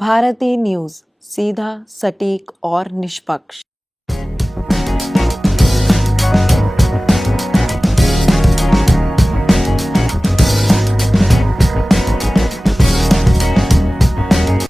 Bharti news, सीधा, सटीक और निष्पक्ष।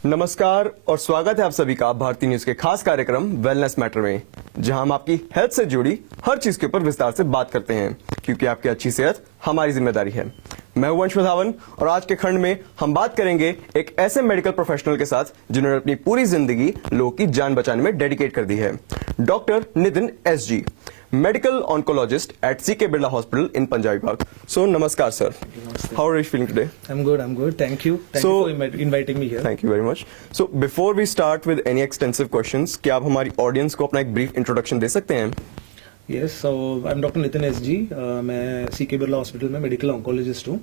नमस्कार और स्वागत है आप सभी का भारती न्यूज के खास कार्यक्रम वेलनेस मैटर में, जहां हम आपकी हेल्थ से जुड़ी हर चीज के ऊपर विस्तार से बात करते हैं, क्योंकि आपकी अच्छी सेहत हमारी जिम्मेदारी है। मैं हूं वंश वधावन और आज के खंड में हम बात करेंगे एक ऐसे मेडिकल प्रोफेशनल के साथ जिन्होंने अपनी पूरी जिंदगी लोगों की जान बचाने में डेडिकेट कर दी है। Doctor Nitin SG, medical oncologist at CK Birla Hospital in Punjabi Bagh. So, namaskar, sir. Namaste. How are you feeling today? I'm good. Thank you. Thank you for inviting me here. Thank you very much. So, before we start with any extensive questions, क्या आप हमारी audience को अपना एक brief introduction दे सकते हैं? Yes, so I'm Dr. Nitin SG. मैं CK Birla Hospital में medical oncologist हूँ.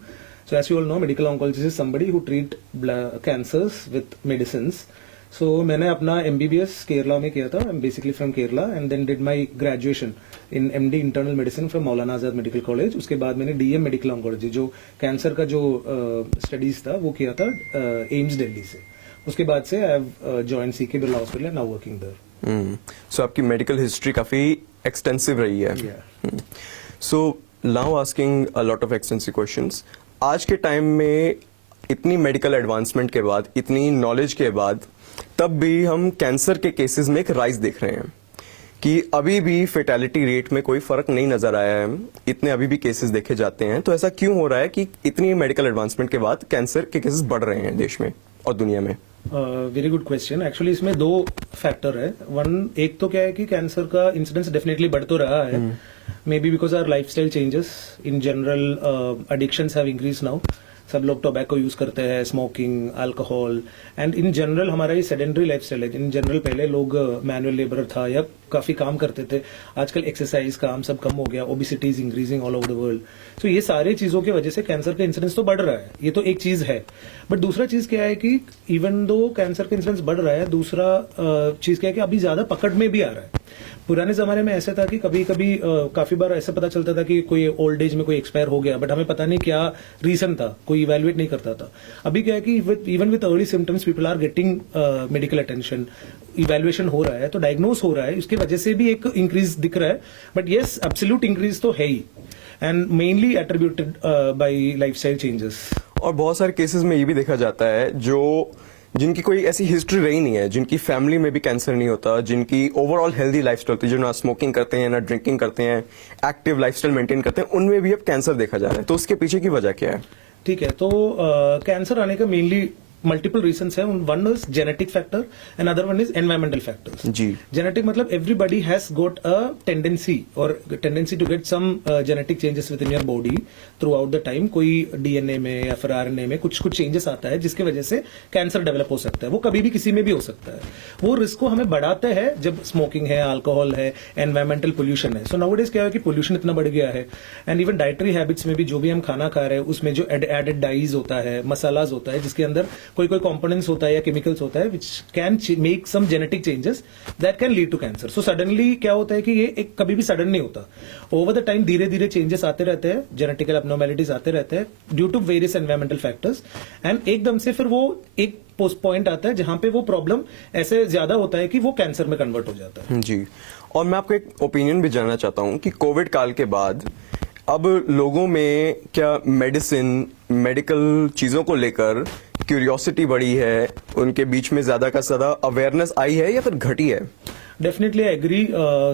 So as you all know, medical oncologist is somebody who treat cancers with medicines. So मैंने अपना MBBS केरला में किया था. I'm basically from Kerala and then did my graduation in MD internal medicine from Maulana Azad medical college. उसके बाद मैंने DM medical oncology जो cancer का जो स्टडीज था वो किया था एम्स दिल्ली से. उसके बाद से I have joined CK Birla hospital and now working there. So आपकी मेडिकल हिस्ट्री काफी एक्सटेंसिव रही है. So now asking a lot of extensive questions. आज के टाइम में इतनी मेडिकल एडवांसमेंट के बाद, इतनी नॉलेज के बाद, तब भी हम कैंसर के केसेस में एक राइज देख रहे हैं कि अभी भी फेटेलिटी रेट में कोई फर्क नहीं नजर आया है. इतने अभी भी केसेस देखे जाते हैं. तो ऐसा क्यों हो रहा है कि इतनी मेडिकल एडवांसमेंट के बाद कैंसर के केसेस बढ़ रहे हैं देश में और दुनिया में? Very good question. एक्चुअली इसमें दो फैक्टर है. वन, एक तो क्या है कि कैंसर का इंसिडेंस डेफिनेटली बढ़ तो रहा है. Maybe because our lifestyle changes in general, addictions have increase now. सब लोग टोबैको यूज करते हैं, smoking, alcohol, and in general हमारा ये सेडेंटरी लाइफस्टाइल है. इन जनरल पहले लोग मैनुअल लेबर था या काफी काम करते थे. आजकल एक्सरसाइज, काम सब कम हो गया. Obesity is increasing all over the world. So ये सारे चीजों की वजह से कैंसर का इंसिडेंस तो बढ़ रहा है. ये तो एक चीज है. बट दूसरा चीज क्या है कि इवन दो कैंसर का इंसिडेंस बढ़ रहा है, दूसरा चीज क्या है कि अभी ज्यादा पकड़ में भी आ रहा है. पुराने जमाने में ऐसा था कि कभी कभी काफी बार ऐसा पता चलता था कि कोई ओल्ड एज में कोई एक्सपायर हो गया, बट हमें पता नहीं क्या रीजन था, कोई इवेल्युएट नहीं करता था. अभी क्या है कि even with early symptoms people are getting medical attention, evaluation हो रहा है, तो डायग्नोस हो रहा है. इसकी वजह से भी एक इंक्रीज दिख रहा है. बट येस, एब्सोल्यूट इंक्रीज तो है ही, and mainly attributed by lifestyle changes. और बहुत सारे केसेस में ये भी देखा जाता है जिनकी कोई ऐसी हिस्ट्री रही नहीं है, जिनकी फैमिली में भी कैंसर नहीं होता, जिनकी ओवरऑल हेल्दी लाइफस्टाइल होती है, जो ना स्मोकिंग करते हैं, ना ड्रिंकिंग करते हैं, एक्टिव लाइफस्टाइल मेंटेन करते हैं, उनमें भी अब कैंसर देखा जा रहा है. तो उसके पीछे की वजह क्या है? ठीक है, तो कैंसर आने का मेनली मल्टीपल रीजंस है. One is genetic factor and other one is environmental factors. जी. जेनेटिक मतलब everybody has got a tendency to get some genetic changes within your body throughout the time. कोई DNA में या फिर RNA में कुछ changes आता है जिसकी वजह से कैंसर डेवलप हो सकता है. वो कभी भी किसी में भी हो सकता है. वो रिस्क को हमें बढ़ाते हैं जब स्मोकिंग है, अल्कोहल है, एनवायरमेंटल पोल्यूशन है. सो नाउअडेज क्या है कि पोल्यूशन इतना बढ़ गया है, एंड इवन डाइटरी हैबिट्स में भी जो भी हम खाना खा रहे हैं उसमें जो एडेड डाइज होता है, मसालाज होता है, जिसके अंदर कोई कंपोनेंट्स होता है या केमिकल्स होता है, which can make some genetic changes that can lead to cancer. So suddenly क्या होता है कि ये एक कभी भी सडन नहीं होता. ओवर द टाइम धीरे धीरे चेंजेस आते रहते हैं, जेनेटिकल एब्नॉर्मैलिटीज आते रहते हैं due to various environmental factors, and एकदम से फिर वो एक पॉइंट आता है जहां पे वो प्रॉब्लम ऐसे ज्यादा होता है कि वो कैंसर में कन्वर्ट हो जाता है. जी. और मैं आपको एक ओपिनियन भी जानना चाहता हूं कि कोविड काल के बाद अब लोगों में क्या मेडिकल चीजों को लेकर क्यूरियोसिटी बढ़ी है, उनके बीच में ज्यादा का ज्यादा अवेयरनेस आई है या फिर घटी है? Definitely I agree.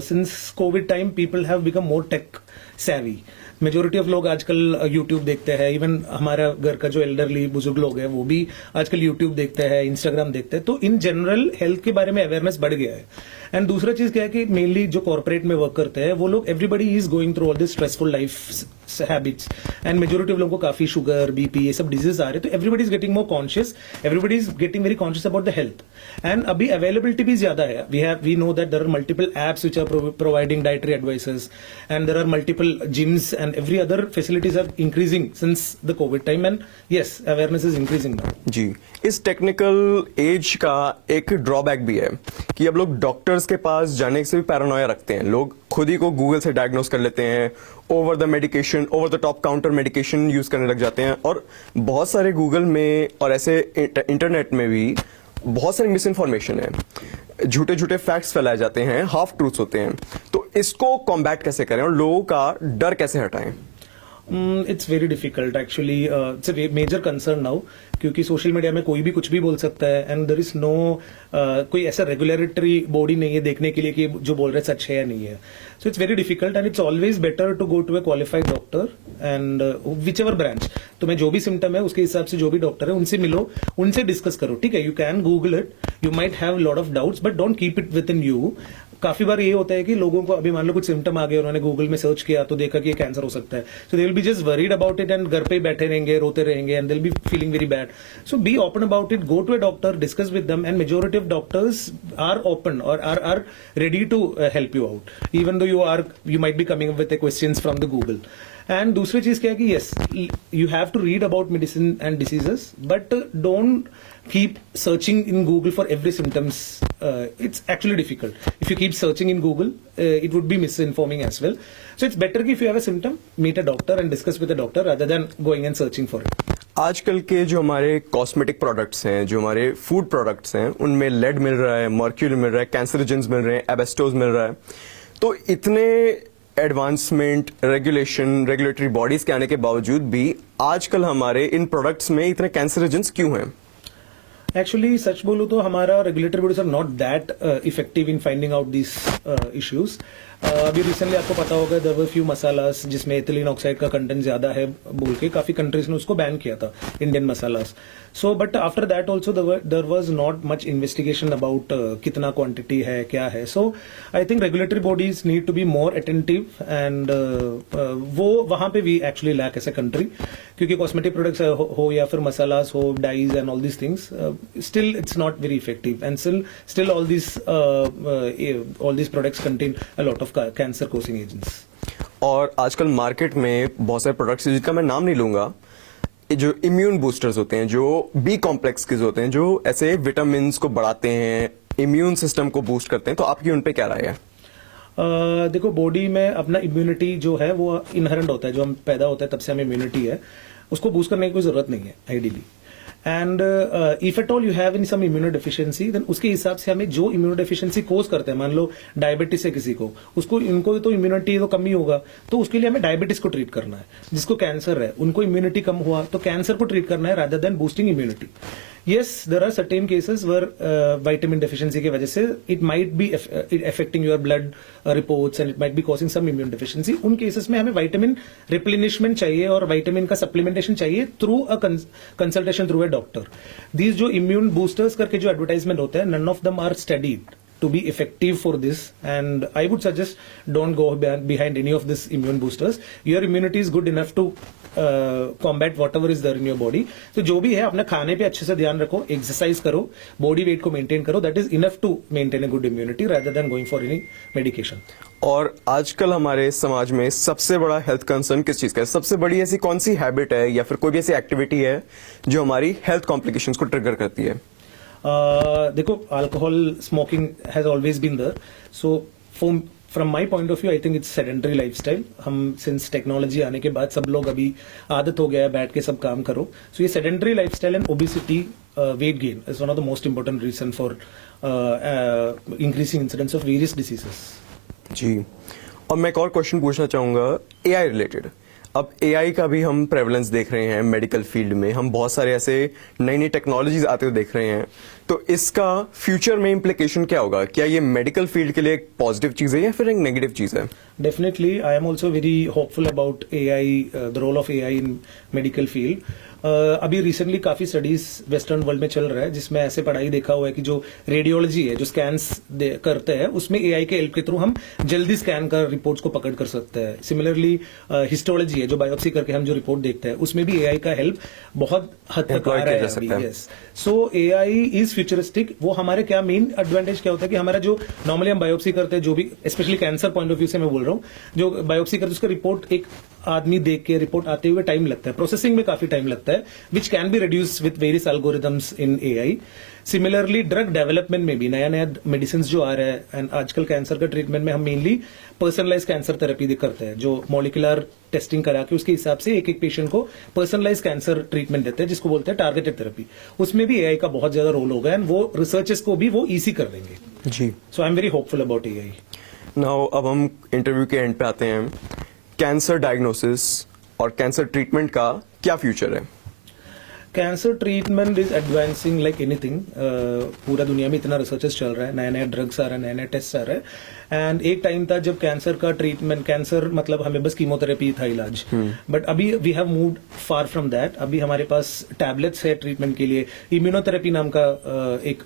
Since COVID time, people have become more tech savvy. Majority of लोग आजकल YouTube देखते हैं. इवन हमारा घर का जो एल्डरली बुजुर्ग लोग हैं वो भी आजकल YouTube देखते हैं, Instagram देखते हैं. तो इन जनरल हेल्थ के बारे में अवेयरनेस बढ़ गया है. एंड दूसरा चीज क्या है कि मेनली जो कॉर्पोरेट में वर्क करते हैं वो लोग, everybody is going through all this stressful life habits, and majority of लोगों को काफी शुगर, बीपी, ये सब डिजीज आ रहे हैं. तो everybody is getting more conscious, everybody is getting very conscious about the health. And अभी अवेलेबिलिटी भी ज्यादा है. We know that there are multiple apps which are providing dietary advices, and there are multiple gyms and every other facilities are increasing since the covid time. And yes, awareness is increasing now. जी. इस technical as का एक drawback भी है कि अब लोग doctors के पास जाने से भी पैरानोया रखते हैं. लोग खुद ही को गूगल से डायग्नोस कर लेते हैं, over the top counter medication use करने लग जाते हैं. और बहुत सारे गूगल में और ऐसे इंटरनेट में भी बहुत सारी मिस इन्फॉर्मेशन है, झूठे झूठे फैक्ट्स फैलाए जाते हैं, हाफ ट्रूथ्स होते हैं, तो इसको कॉम्बैट कैसे करें और लोगों का डर कैसे हटाएं? It's very difficult actually, it's a major concern now, क्योंकि सोशल मीडिया में कोई भी कुछ भी बोल सकता है एंड देयर इज नो कोई ऐसा रेगुलेटरी बॉडी नहीं है देखने के लिए कि जो बोल रहे हैं सच है या नहीं है. So it's very difficult and it's always better to go to a qualified doctor and whichever branch. तुम्हें जो भी सिम्टम है उसके हिसाब से जो भी डॉक्टर है उनसे मिलो, उनसे डिस्कस करो. ठीक है, you can Google it, you might have lot of doubts but don't keep it with in you. काफी बार ये होता है कि लोगों को अभी मान लो कुछ सिम्टम आ गए, उन्होंने गूगल में सर्च किया तो देखा कि ये कैंसर हो सकता है, so they will be just worried about it and घर पे ही बैठे रहेंगे, रोते रहेंगे and they will be feeling very bad. So be open about it, go to a doctor, discuss with them and majority of doctors are open और are ready to help you out, even though you might be coming with questions from the Google. And दूसरी चीज क्या है कि yes, you have to read about medicine and diseases but don't keep searching in Google for every symptoms. It's actually difficult. If you keep searching in Google, it would be misinforming as well. So it's better if you have a symptom, meet a doctor and discuss with a doctor rather than going and searching for it. आजकल के जो हमारे cosmetic products हैं, जो हमारे food products हैं, उनमें lead मिल रहा है, मर्क्यूरी मिल रहा है, कैंसरोजेंस मिल रहे हैं, एबेस्टोज मिल रहा है. तो इतने एडवांसमेंट, रेगुलेटरी बॉडीज के आने के बावजूद भी आजकल हमारे इन प्रोडक्ट्स में इतने कैंसरोजेंस क्यों हैं? एक्चुअली सच बोलूं तो हमारा regulatory bodies are not that effective in finding out this issues. अभी रिसेंटली आपको पता होगा देयर वर फ्यू मसालास जिसमें एथिलीन ऑक्साइड का कंटेंट ज्यादा है बोल के काफी कंट्रीज ने उसको बैन किया था, Indian masalas. So but after that also there was not much investigation about कितना क्वांटिटी है, क्या है. So I think regulatory bodies need to be more attentive and वो वहां पे we actually lack as a country, क्योंकि कॉस्मेटिक प्रोडक्ट्स हो या फिर मसालास हो, dyes and all these things, still it's not very effective and still all these products contain a lot of cancer causing agents. और आजकल मार्केट में बहुत सारे प्रोडक्ट्स जिनका मैं नाम नहीं लूंगा, जो इम्यून बूस्टर्स होते हैं, जो बी कॉम्प्लेक्स के होते हैं, जो ऐसे विटामिन को बढ़ाते हैं, इम्यून सिस्टम को बूस्ट करते हैं, तो आपकी उन पे क्या राय है? देखो, बॉडी में अपना इम्यूनिटी जो है वो इनहेरेंट होता है, जो हम पैदा होते हैं तब से हमें इम्यूनिटी है, उसको बूस्ट करने की कोई जरूरत नहीं है ideally. And if at all you have in some immunodeficiency, then उसके हिसाब से हमें जो इम्यूनो डेफिशिएंसी कोज करते हैं, मान लो डायबिटीज है किसी को, उसको इनको तो इम्यूनिटी तो कम ही होगा, तो उसके लिए हमें डायबिटीज को ट्रीट करना है. जिसको कैंसर है उनको इम्यूनिटी कम हुआ तो कैंसर को ट्रीट करना है rather than boosting immunity. Yes, there are certain cases where vitamin deficiency की वजह से it might be affecting your blood reports and it might be causing some immune deficiency. उन cases में हमें vitamin replenishment चाहिए और vitamin का supplementation चाहिए through a consultation through a doctor. These जो immune boosters करके जो advertisement होते हैं, none of them are studied to be effective for this, and I would suggest don't go behind any of this immune boosters. Your immunity is good enough to combat whatever is there in your body. तो जो भी है अपने खाने पे अच्छे से ध्यान रखो, एक्सरसाइज करो, बॉडी वेट को मेंटेन करो, that is enough to maintain a good immunity rather than going for any medication. और आजकल हमारे समाज में सबसे बड़ा हेल्थ कंसर्न किस चीज का है? सबसे बड़ी ऐसी कौन सी हैबिट है या फिर कोई भी ऐसी एक्टिविटी है जो हमारी हेल्थ कॉम्प्लिकेशंस को ट्रिगर करती है? देखो, alcohol smoking has always been there. So from my point of view I think it's sedentary lifestyle. हम सिंस टेक्नोलॉजी आने के बाद सब लोग अभी आदत हो गया है बैठ के सब काम करो. सो ये sedentary lifestyle and obesity, weight gain is one of the most important reason for increasing incidence of various diseases. जी, और मैं एक और क्वेश्चन पूछना चाहूंगा एआई रिलेटेड. अब एआई का भी हम प्रेवलेंस देख रहे हैं मेडिकल फील्ड में, हम बहुत सारे ऐसे नई नई टेक्नोलॉजीज आते हुए देख रहे हैं, तो इसका फ्यूचर में इम्प्लीकेशन क्या होगा? क्या ये मेडिकल फील्ड के लिए एक पॉजिटिव चीज है या फिर एक नेगेटिव चीज है? Definitely, I am also very hopeful about AI, the role of AI in medical field. अभी रिसेंटली काफी स्टडीज वेस्टर्न वर्ल्ड में चल रहा है जिसमें ऐसे पढ़ाई देखा हुआ है कि जो रेडियोलॉजी है, जो स्कैन्स करते हैं, उसमें एआई के हेल्प के थ्रू हम जल्दी स्कैन कर रिपोर्ट्स को पकड़ कर सकते हैं. सिमिलरली हिस्टोलॉजी है, जो बायोप्सी करके हम जो रिपोर्ट देखते हैं, उसमें भी एआई का हेल्प बहुत हद तक आ रहा है अभी. Yes, so AI is futuristic. वो हमारे क्या मेन एडवांटेज क्या होता है कि हमारा जो नॉर्मली हम बायोप्सी करते हैं, जो भी specially cancer point of view से मैं बोल रहा हूँ, जो बायोप्सी करते हैं उसका रिपोर्ट एक आदमी देख के रिपोर्ट आते हुए टाइम लगता है, प्रोसेसिंग में काफी टाइम लगता है, which can be reduce with various algorithms in AI. Similarly drug development में भी नया नया मेडिसिन जो आ रहा है, एंड आजकल कैंसर का ट्रीटमेंट में हम मेनली पर्सनलाइज कैंसर थेरेपी करते हैं, जो मॉलिकुलर टेस्टिंग करा के उसके हिसाब से एक एक पेशेंट को पर्सनलाइज कैंसर ट्रीटमेंट देते हैं, जिसको बोलते हैं टारगेटेड थेरेपी. उसमें भी एआई का बहुत ज्यादा रोल होगा, एंड वो रिसर्चेस को भी वो इजी कर देंगे. जी. So I am very hopeful about AI. Now अब हम इंटरव्यू के एंड पे आते हैं. कैंसर डायग्नोसिस और कैंसर ट्रीटमेंट का क्या फ्यूचर है? Cancer treatment is advancing like anything. पूरा दुनिया में इतना रिसर्चेस चल रहा है, नए नए ड्रग्स आ रहे हैं, नए नए टेस्ट आ रहे हैं. एंड एक टाइम था जब कैंसर का ट्रीटमेंट, कैंसर मतलब हमें बस कीमोथेरेपी था इलाज, बट अभी we have moved far from that. अभी हमारे पास टैबलेट्स है ट्रीटमेंट के लिए. इम्यूनोथेरेपी नाम का एक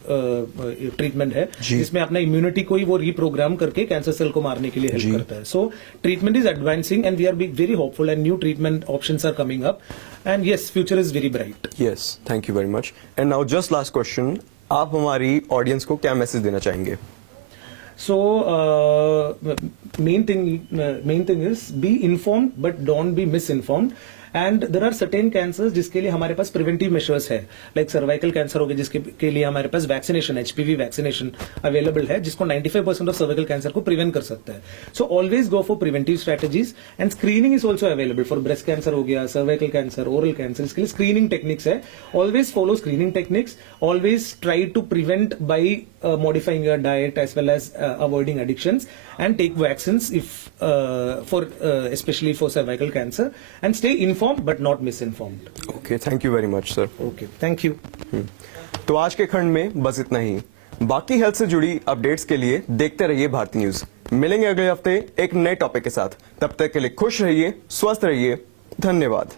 ट्रीटमेंट है, जिसमें अपना इम्यूनिटी को ही वो रिप्रोग्राम करके कैंसर सेल को मारने के लिए हेल्प करता है. So treatment is advancing and we are be very hopeful, and new treatment options are coming up, and yes, future is very bright. Yes, thank you very much. And now just last question, आप हमारी audience को क्या message देना चाहेंगे? So main thing is be informed but don't be misinformed. And there are certain cancers जिसके लिए हमारे पास प्रिवेंटिव मेजर्स है, लाइक सर्वाइकल कैंसर हो गया, जिसके के लिए हमारे पास वैक्सीनेशन, एचपीवी वैक्सीनेशन अवेलेबल है, जिसको 95% ऑफ सर्वाइकल कैंसर को प्रिवेंट कर सकता है. So always go for preventive strategies, and screening is also available for breast cancer हो गया, सर्वाइकल कैंसर, ओरल कैंसर. इसके लिए स्क्रीनिंग टेक्निक्स है. Always follow screening techniques. Always try to prevent by modifying your diet as well as avoiding addictions, and take vaccines if for especially for cervical cancer, and stay informed but not misinformed. Okay, thank you very much sir. Okay, thank you. तो आज के खंड में बस इतना ही. बाकी health से जुड़ी अपडेट्स के लिए देखते रहिए भारती न्यूज. मिलेंगे अगले हफ्ते एक नए टॉपिक के साथ. तब तक के लिए खुश रहिए, स्वस्थ रहिए. धन्यवाद.